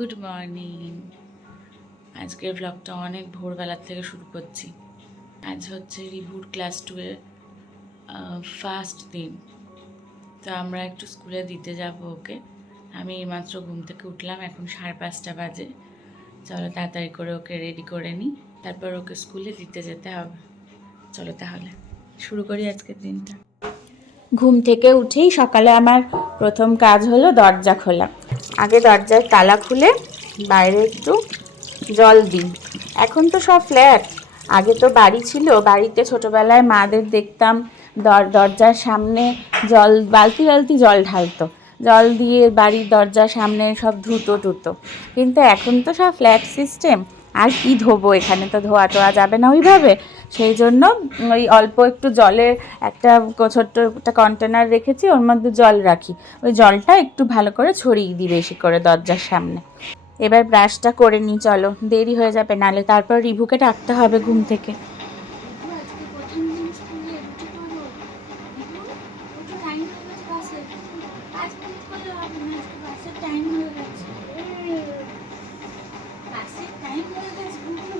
Good morning. আজকের ব্লগটা অনেক ভোরবেলার থেকে শুরু করছি। আজ হচ্ছে রিভুর ক্লাস টুয়ের ফার্স্ট দিন। তো আমরা একটু স্কুলে দিতে যাব ওকে। আমি এইমাত্র ঘুম থেকে উঠলাম, এখন সাড়ে পাঁচটা বাজে। চলো তাড়াতাড়ি করে ওকে রেডি করে নিই। তারপর ওকে স্কুলে দিতে যেতে হবে। চলো তাহলে, শুরু করি আজকের দিনটা। ঘুম থেকে উঠেই সকালে আমার প্রথম কাজ হলো দরজা খোলা। আগে দরজার তালা খুলে বাইরে একটু জল দিই। এখন তো সব ফ্ল্যাট। আগে তো বাড়ি ছিল, বাড়িতে ছোটোবেলায় মাদের দেখতাম, দর- দরজার সামনে জল, বালতি বালতি জল ঢালতো। জল দিয়ে বাড়ির দরজার সামনে সব ধুতো টুতো। কিন্তু এখন তো সব ফ্ল্যাট সিস্টেম। আর কি ধোবো? এখানে তো ধোয়া টোয়া যাবে না ওইভাবে। সেই জন্য ওই অল্প একটু জলে একটা ছোট্ট একটা কন্টেনার রেখেছি, ওর মধ্যে জল রাখি। ওই জলটা একটু ভালো করে ছড়িয়ে দিই বেশি করে দরজার সামনে। এবার ব্রাশটা করে নিই, চলো। দেরি হয়ে যাবে, নালে তারপর রিভুকে ডাকতে হবে ঘুম থেকে আজকে প্রথম দিন স্কুলে উঠে পড়ো ওটা টাইম হয়ে গেছে বাসে পাঁচ মিনিট করলে হবে না আজকে বাসের টাইম হয়ে গেছে বাসের টাইম হয়ে গেছে বুঝলো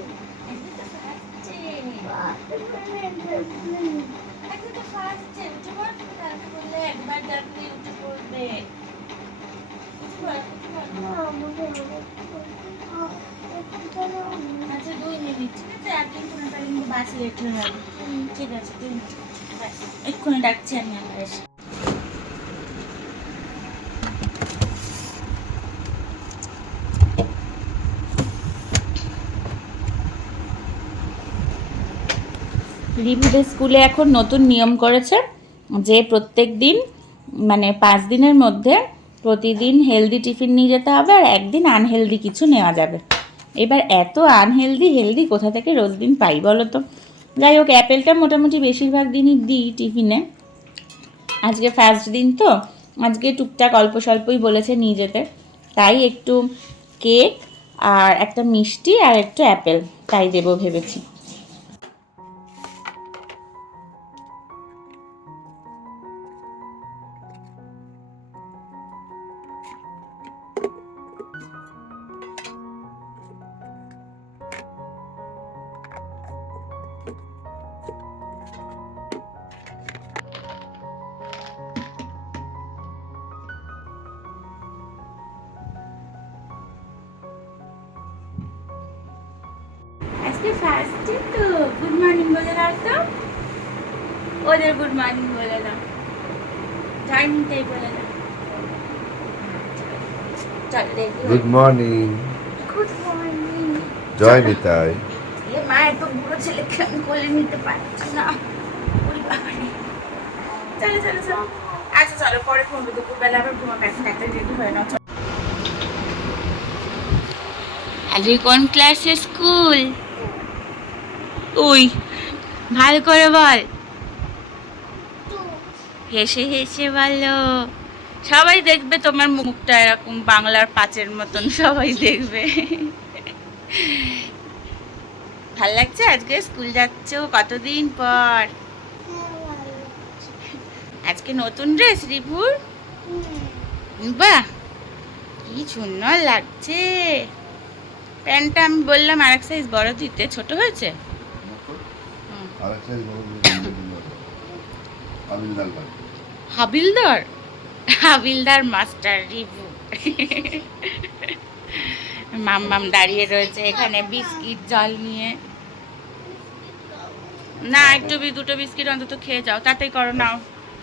একদিন তো ফার্স্টে একদিন তো ফার্স্টে উঠে পড় কালকে বললে একবার ডাকলে উঠে পড়বে উঠে পড়, উঠে পড়। আচ্ছা দুই মিনিট ঠিক আছে আর কিন্তু না তাহলে কিন্তু বাস লেট হয়ে যাবে ঠিক আছে দুই রিভুদের স্কুলে এখন নতুন নিয়ম করেছে যে প্রত্যেক দিন মানে পাঁচ দিনের মধ্যে প্রতিদিন হেলদি টিফিন নিয়ে যেতে হবে আর একদিন আনহেলদি কিছু নেওয়া যাবে। এবার এত আনহেলদি হেলদি কোথা থেকে রোজ দিন পাই বলো তো? যাই হোক, অ্যাপেলটা মোটামুটি বেশিরভাগ দিনই দিই টিফিনে। আজকে ফার্স্ট দিন তো, আজকে টুকটাক অল্প স্বল্পই বলেছে নিয়ে যেতে তাই একটু কেক আর একটা মিষ্টি আর একটু অ্যাপেল তাই দেবো ভেবেছি। আজকে ফার্স্ট ডে তো। গুড মর্নিং বলে দাও তো। ওদের গুড মর্নিং বলে দাও। জয়নিংটাই বলে দাও। গুড মর্নিং গুড মর্নিং জয় নিতাই। এ মা এত বুড়ো ছেলেকে আমি কোলে নিতে পারছি না। চলো চলো চলো। আচ্ছা চলো পরে ঘুমবে দুপুরবেলা আবার ঘুমাবে। এখন একটা রেডি হয়ে নাও চলো। আজকে কোন ক্লাসে স্কুল ওই ভালো করে বল। হেসে হেসে বলো। সবাই দেখবে তোমার মুখটা এরকম বাংলার পাঁচের মতন সবাই দেখবে। ভালো লাগছে? আজকে স্কুল যাচ্ছ কতদিন পর? আজকে নতুন ড্রেস রিভুর বাহ! কি সুন্দর লাগছে। প্যান্টটা আমি বললাম আর এক সাইজ বড় দিতে ছোট হয়েছে। হাবিলদার হাবিলদার? মাস্টার রিভু। মাম্মাম দাঁড়িয়ে রয়েছে এখানে বিস্কিট জল নিয়ে। না একটু দুটো বিস্কিট অন্তত খেয়ে যাও। তাড়াতাড়ি করো নাও।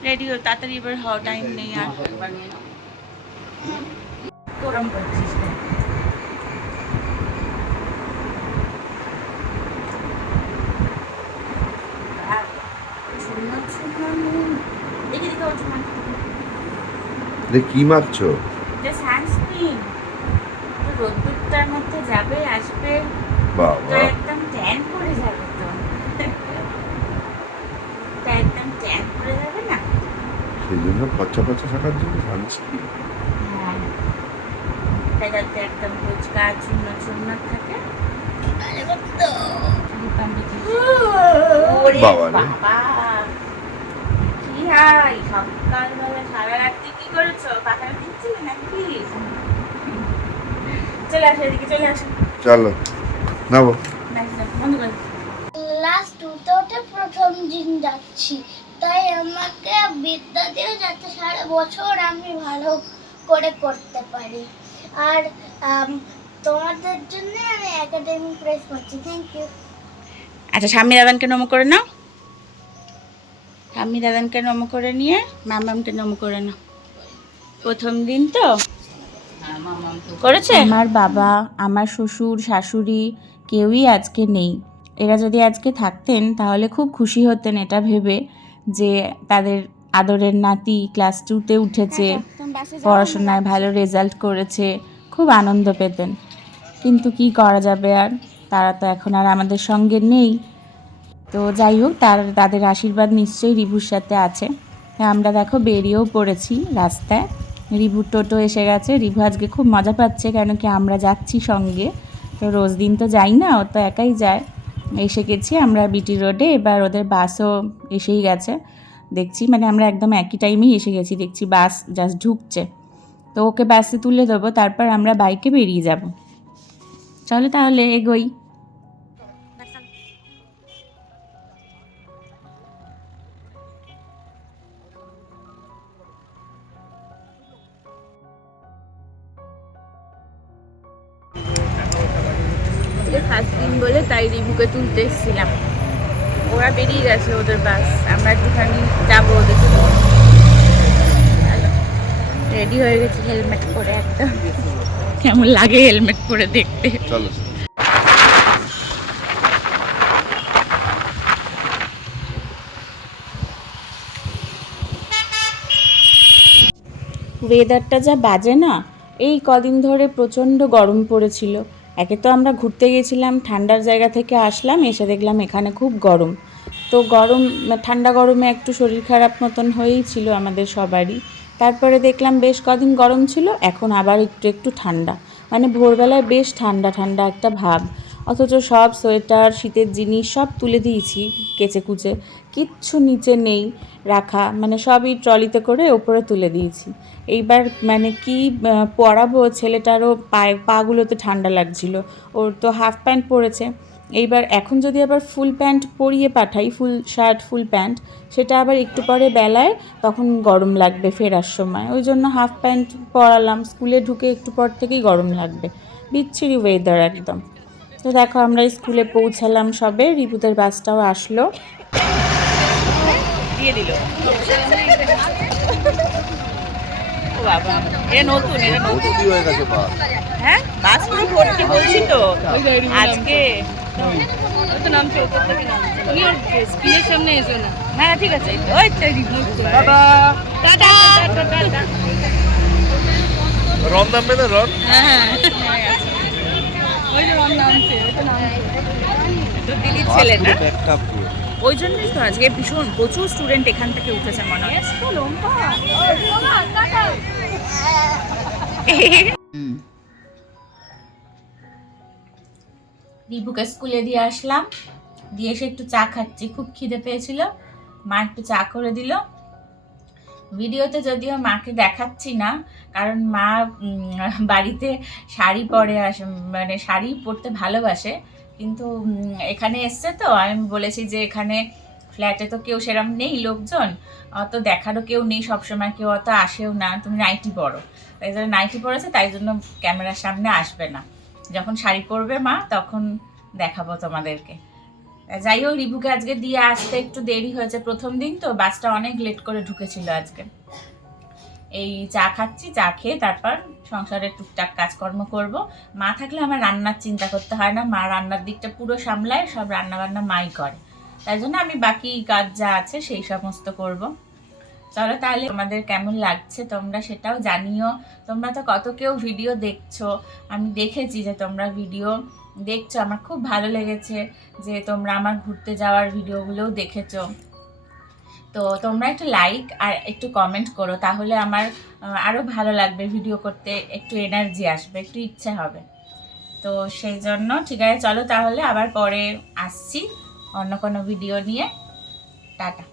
রেডি হো তাড়াতাড়ি এবার হও টাইম নেই আর। গরম করছিস তো। আর শূন্য শূন্য নুন। দেখি দেখি ওঠো না। রে কি এটা সানস্ক্রিন রোদ্দুরটার মধ্যে যাবে আসবে বাবা। একদম ট্যান পড়ে যাবে তো। একদম ট্যান পড়ে যাবে না? সেই জন্য পচা পচা থাকার জন্য সানস্ক্রিন হ্যাঁ। যাতে একদম ফুচকা চূর্ণ চূর্ণ থাকে। বাবা কি হাই সকালবেলা সারা রাত্রি করেছ? পাখাটা দিচ্ছিলে নাকি? চলে আসো এদিকে চলে আসো। চলো নাবো বন্ধ করে ক্লাস টুতে প্রথম দিন যাচ্ছি। তাই আমাকে বিদ্যা দিয়ে যাতে সারা বছর আমি ভালো করে করতে পারি। আর তোমাদের জন্য আমি একাডেমি প্রেস করছি। থ্যাংক ইউ আচ্ছা স্বামী দাদানকে নম করে নাও। স্বামী দাদানকে নম করে নিয়ে মামামকে নম করে নাও। প্রথম দিন তো? করেছে? আমার বাবা আমার শ্বশুর শাশুড়ি কেউই আজকে নেই। এরা যদি আজকে থাকতেন তাহলে খুব খুশি হতেন এটা ভেবে যে তাদের আদরের নাতি ক্লাস টুতে উঠেছে পড়াশোনায় ভালো রেজাল্ট করেছে খুব আনন্দ পেতেন। কিন্তু কি করা যাবে আর? তারা তো এখন আর আমাদের সঙ্গে নেই। তো যাই হোক তার তাদের আশীর্বাদ নিশ্চয়ই রিভুর সাথে আছে। হ্যাঁ, আমরা দেখো বেরিয়েও পড়েছি রাস্তায়। রিভুর টোটো এসে গেছে। রিভু আজকে খুব মজা পাচ্ছে, কেন কি আমরা যাচ্ছি সঙ্গে। তো রোজ দিন তো যাই না, ও তো একাই যায়। এসে গেছি আমরা বিটি রোডে, এবার ওদের বাসও এসেই গেছে। দেখছি মানে আমরা একদম একই টাইমেই এসে গেছি, দেখছি বাস জাস্ট ঢুকছে। তো ওকে বাসে তুলে দেবো, তারপর আমরা বাইকে বেরিয়ে যাব। চলো তাহলে, এগোই। ফার্স্ট দিন বলে তাই রিভুকে তুলতে এসেছিলাম। ওরা বেরিয়ে গেছে ওদের বাস আমরা একটুখানি যাব ওদের রেডি হয়ে গেছি হেলমেট পরে একদম। কেমন লাগে হেলমেট পরে দেখতে? চলো। ওয়েদারটা যা বাজে না এই কদিন ধরে প্রচণ্ড গরম পড়েছিল। একে তো আমরা ঘুরতে গেছিলাম, ঠান্ডার জায়গা থেকে আসলাম, এসে দেখলাম এখানে খুব গরম। তো গরম, ঠান্ডা গরমে একটু শরীর খারাপ মতন হয়েই ছিল আমাদের সবারই। তারপরে দেখলাম বেশ কদিন গরম ছিল, এখন আবার একটু একটু ঠান্ডা। মানে ভোরবেলায় বেশ ঠান্ডা ঠান্ডা একটা ভাব। অথচ সব সোয়েটার, শীতের জিনিস সব তুলে দিয়েছি কেচে কুচে কিচ্ছু নিচে নেই রাখা। মানে সবই ট্রলিতে করে ওপরে তুলে দিয়েছি। এইবার মানে কি পরাবো? ছেলেটারও পায়ে, পাগুলোতে ঠান্ডা লাগছিল। ওর তো হাফ প্যান্ট পরেছে। এইবার এখন যদি আবার ফুল প্যান্ট পরিয়ে পাঠাই, ফুল শার্ট, ফুল প্যান্ট, সেটা আবার একটু পরে বেলায় তখন গরম লাগবে ফেরার সময়। ওই জন্য হাফ প্যান্ট পরালাম। স্কুলে ঢুকে একটু পর থেকেই গরম লাগবে। বিচ্ছিরি ওয়েদার একদম। তো দেখো, আমরা স্কুলে পৌঁছালাম সবে। রিপুদের বাসটাও আসলো। দিয়ে দিল। ও বাবা এটা নতুন এটা নতুন। হয়ে গেছে হ্যাঁ? বাস পুরো ভর্তি বলছি তো? আজকে তো নামছে ওপর থেকে নামছে স্ক্রিনের সামনে এসো না। না না, ঠিক আছে। ওই টাটা। টাটা রন নামবে না রন হ্যাঁ ওই যে রং নামছে ওই তো নামছে। তো দিদির ছেলে না? ওই জন্যই তো আজকে ভীষণ প্রচুর স্টুডেন্ট এখান থেকে উঠেছে মনে হয়। রিপুকে স্কুলে দিয়ে আসলাম। দিয়ে এসে একটু চা খাচ্ছি, খুব খিদে পেয়েছিল। মা একটু চা করে দিল। ভিডিওতে যদিও মাকে দেখাচ্ছি না, কারণ মা বাড়িতে শাড়ি পরে আসে মানে শাড়ি পরতে ভালোবাসে। কিন্তু এখানে এসছে তো। আমি বলেছি যে এখানে ফ্ল্যাটে তো কেউ সেরম নেই লোকজন। অত দেখারও কেউ নেই সবসময়, কেউ অত আসেও না। তুমি নাইটি পরো। তাই জন্য নাইটি পরেছে, তাই জন্য ক্যামেরার সামনে আসবে না। যখন শাড়ি পরবে মা, তখন দেখাবো তোমাদেরকে। যাই হোক রিভুকে আজকে দিয়ে আসতে একটু দেরি হয়েছে প্রথম দিন, তো বাসটা অনেক লেট করে ঢুকেছিল আজকে। এই চা খাচ্ছি, চা খেয়ে তারপর সংসারের টুকটাক কাজকর্ম করব। মা থাকলে আমার রান্নার চিন্তা করতে হয় না, মা রান্নার দিকটা পুরো সামলায়, সব রান্না বান্না মাই করে। তাই জন্য আমি বাকি কাজ যা আছে সেই সমস্ত করব। চলো তাহলে তোমাদের কেমন লাগছে তোমরা সেটাও জানিও। তোমরা তো কত কেউ ভিডিও দেখছ, আমি দেখেছি যে তোমরা ভিডিও দেখছ, আমার খুব ভালো লেগেছে যে তোমরা আমার ঘুরতে যাওয়ার ভিডিওগুলোও দেখেছ। তো তোমরা একটু লাইক আর একটু কমেন্ট করো, তাহলে আমার আরও ভালো লাগবে ভিডিও করতে, একটু এনার্জি আসবে, একটু ইচ্ছে হবে। তো সেই জন্য, ঠিক আছে, চলো তাহলে আবার পরে আসছি অন্য কোনো ভিডিও নিয়ে। টাটা।